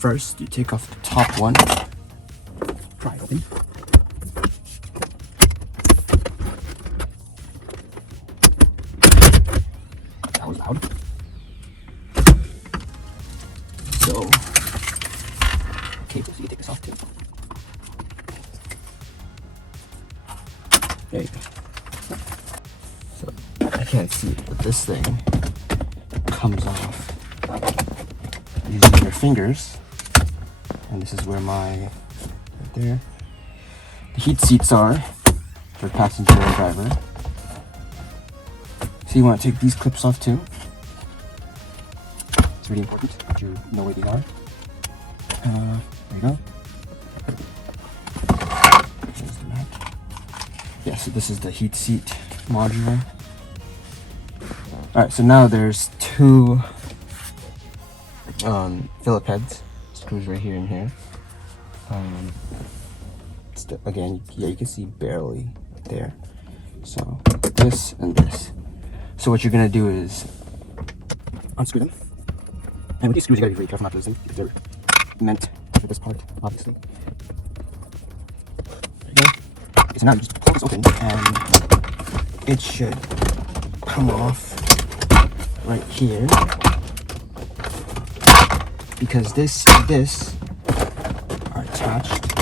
first, you take off the top one, pry it open. That was loud. So, okay, so you take this off too. There you go. So, I can't see it, but this thing comes off using your fingers. And this is where right there, the heat seats are for passenger and driver. So you want to take these clips off too. It's really important that you know where these are. There you go. There's the mat. Yeah, so this is the heat seat module. Alright, so now there's two Phillip heads, screws right here and here. Again, yeah, you can see barely there. So this and this. So what you're gonna do is unscrew them. And with these screws, you gotta be really careful not to lose them because they're meant for this part, obviously. There you go. Okay, so now you just pull this open and it should come off right here. Because this and this are attached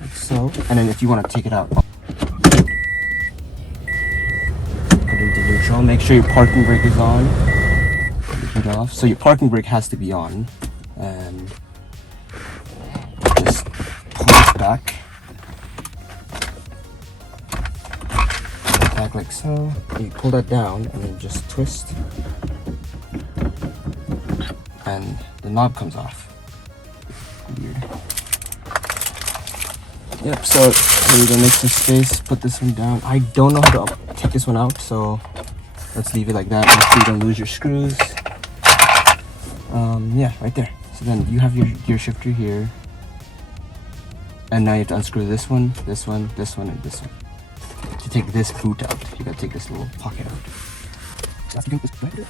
like so. And then if you want to take it out, put it into neutral. Make sure your parking brake is on. Put it off. So your parking brake has to be on. And just pull it back. Pull it back like so. And you pull that down and then just twist. And the knob comes off. Weird. Yep, so we're gonna make some space, put this one down. I don't know how to take this one out, so let's leave it like that. Make sure you don't lose your screws. Yeah, right there. So then you have your gear shifter here. And now you have to unscrew this one, this one, this one, and this one. To take this boot out, you gotta take this little pocket out. So after you take this right.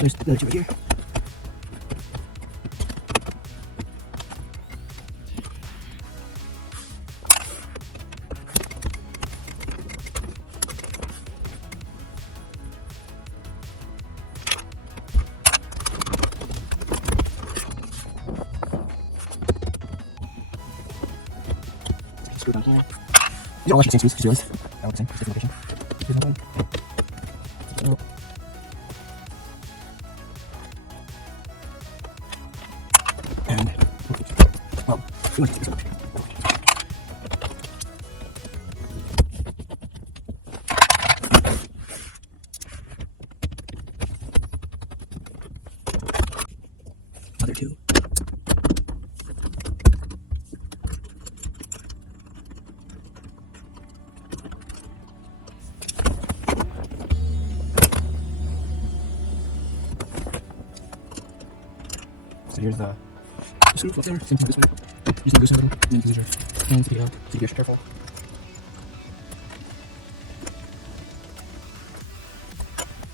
There's another two right here. Screw down here. These are all actually the same screws, just realized. They're all the same, just different location. Here's another one. And well, too much so much. Other two. So here's the screw flip there, same thing this way. Use the loose one, and then use your hands to get out, so you're careful.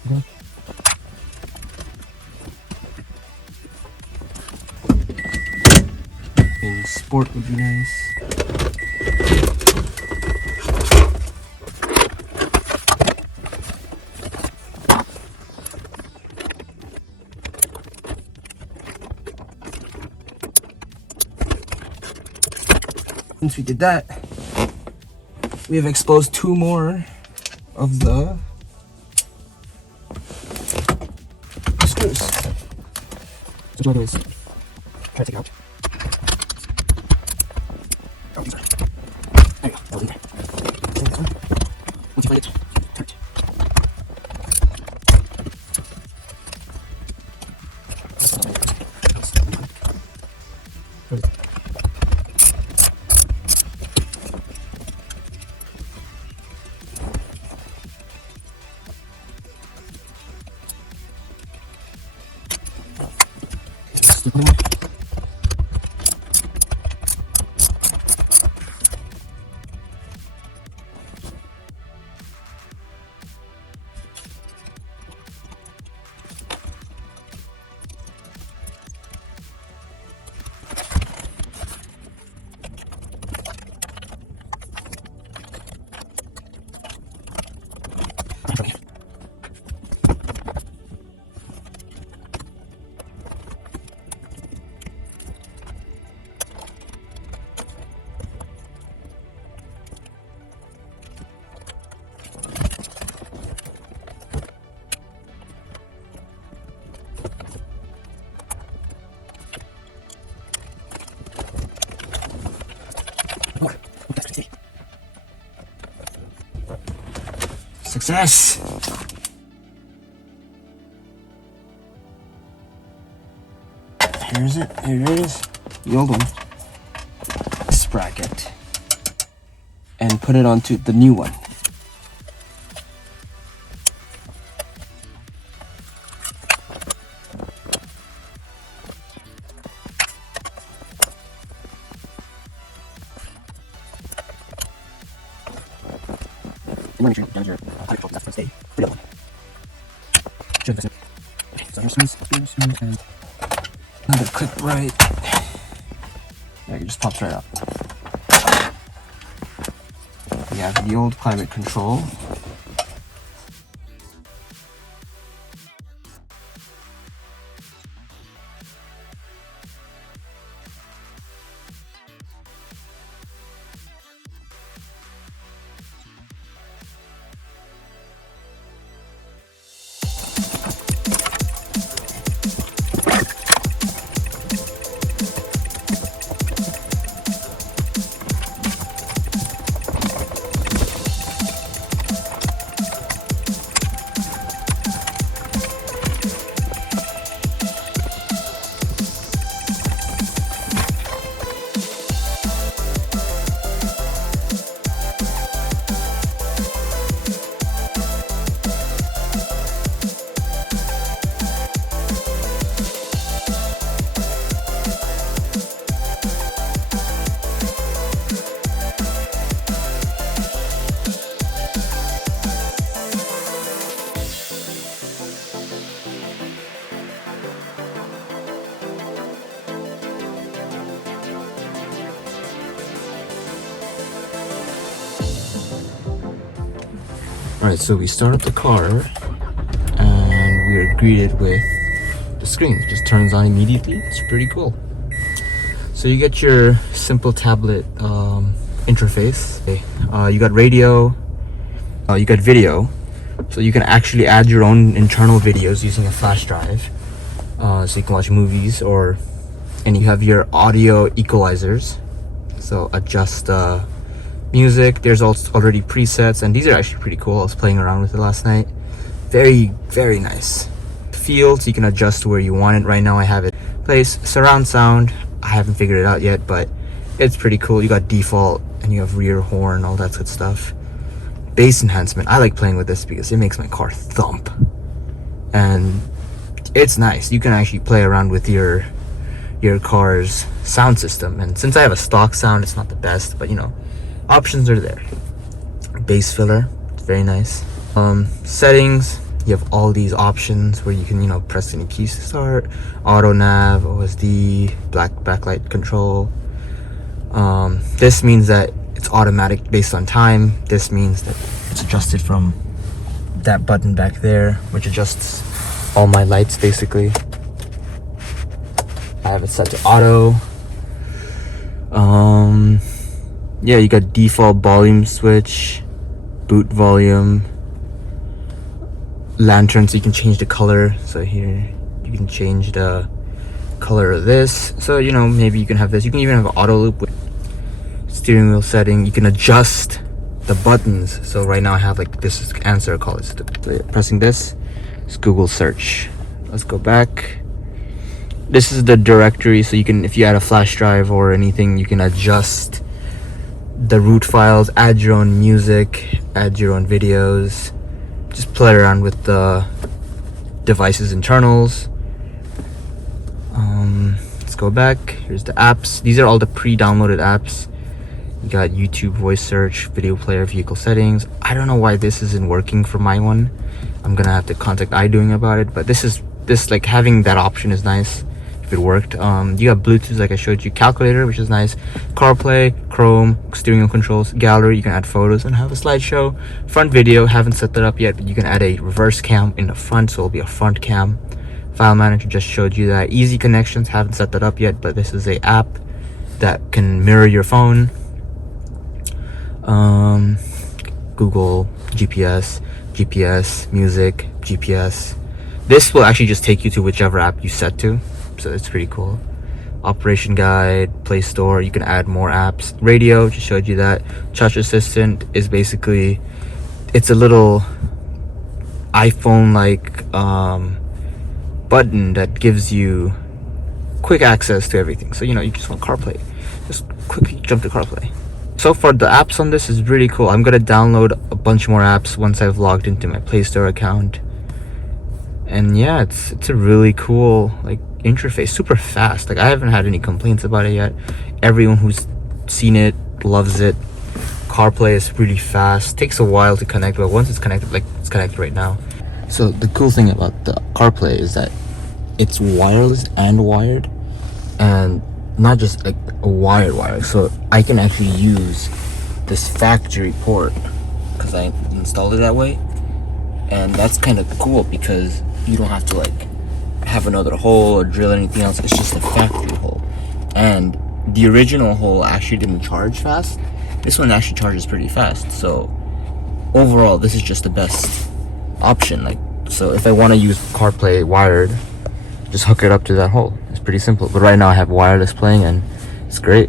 Okay. In sport would be nice. Once we did that, we have exposed two more of the screws. So what do I do is try to take it out. Oh, I'm sorry. There you go. That was in there. Same this one. Once you find it, turn it. Success! Here's it. Here it is. The old one. This bracket. And put it onto the new one. Another clip right. Yeah, it just pops right up. We have the old climate control. Alright, so we start up the car and we are greeted with the screen. It just turns on immediately. It's pretty cool. So you get your simple tablet interface. You got radio, you got video. So you can actually add your own internal videos using a flash drive. So you can watch movies and you have your audio equalizers. So adjust music. There's also already presets, and these are actually pretty cool. I was playing around with it last night. Very, very nice. Feel, so you can adjust where you want it. Right now I have it placed surround sound. I haven't figured it out yet, but it's pretty cool. You got default and you have rear horn, all that good stuff. Bass enhancement. I like playing with this because it makes my car thump, and it's nice. You can actually play around with your car's sound system, and since I have a stock sound, it's not the best, but you know, options are there. Bass filler, it's very nice. Settings, you have all these options where you can, you know, press any keys to start. Auto nav, OSD, backlight control. This means that it's automatic based on time. This means that it's adjusted from that button back there, which adjusts all my lights basically. I have it set to auto. Yeah, you got default volume switch, boot volume, lantern, so you can change the color. So here you can change the color of this. So you know, maybe you can have this. You can even have an auto loop with steering wheel setting. You can adjust the buttons. So right now I have like this is answer call. It's pressing this. It's Google search. Let's go back. This is the directory, so you can, if you add a flash drive or anything, you can adjust the root files, add your own music, add your own videos, just play around with the device's internals. Let's go back. Here's the apps. These are all the pre-downloaded apps. You got YouTube, voice search, video player, vehicle settings. I don't know why this isn't working for my one. I'm gonna have to contact Idoing about it, but this like having that option is nice if it worked. You got Bluetooth, like I showed you, calculator, which is nice, CarPlay, Chrome, steering wheel controls, gallery, you can add photos and have a slideshow, front video, haven't set that up yet, but you can add a reverse cam in the front, so it'll be a front cam. File manager, just showed you that. Easy connections, haven't set that up yet, but this is a app that can mirror your phone. Google, GPS, music, GPS. This will actually just take you to whichever app you set to, so it's pretty cool. Operation guide, Play Store, you can add more apps. Radio, just showed you that. Touch assistant is basically, it's a little iPhone like button that gives you quick access to everything. So you just want CarPlay, just quickly jump to CarPlay. So far the apps on this is really cool. I'm gonna download a bunch more apps once I've logged into my Play Store account. And yeah, it's a really cool like interface, super fast. Like I haven't had any complaints about it yet. Everyone who's seen it loves it. CarPlay is really fast, takes a while to connect, but once it's connected, like it's connected right now. So the cool thing about the CarPlay is that it's wireless and wired, and not just like a wired. So I can actually use this factory port because I installed it that way, and that's kind of cool because you don't have to like have another hole or drill anything else. It's just a factory hole, and the original hole actually didn't charge fast. This one actually charges pretty fast. So overall, this is just the best option. Like, so if I want to use CarPlay wired, just hook it up to that hole. It's pretty simple. But right now I have wireless playing and it's great.